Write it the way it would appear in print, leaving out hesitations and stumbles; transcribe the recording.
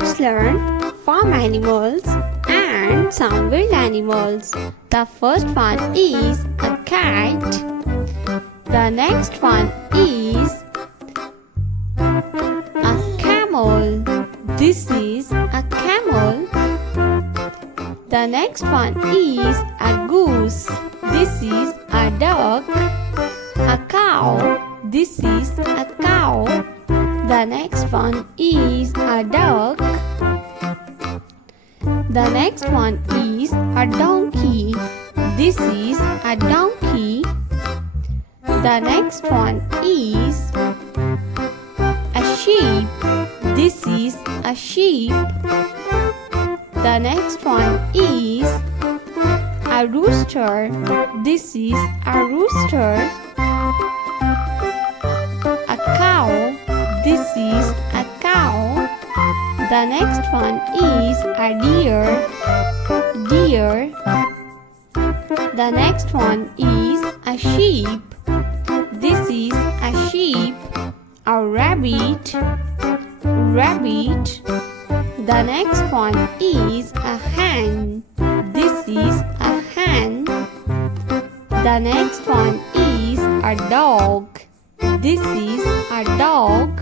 Let's learn farm animals and some wild animals. The first one is a cat. The next one is a camel. This is a camel. The next one is a goose. This is a duck. A cow. This is a cow. The next one is a duck. The next one is a donkey. This is a donkey. The next one is a sheep. This is a sheep. The next one is a rooster. This is a rooster. A cow. This is a cow. The next one is a deer. Deer. The next one is a sheep. This is a sheep. A rabbit. Rabbit. The next one is a hen. This is a hen. The next one is a dog. This is a dog.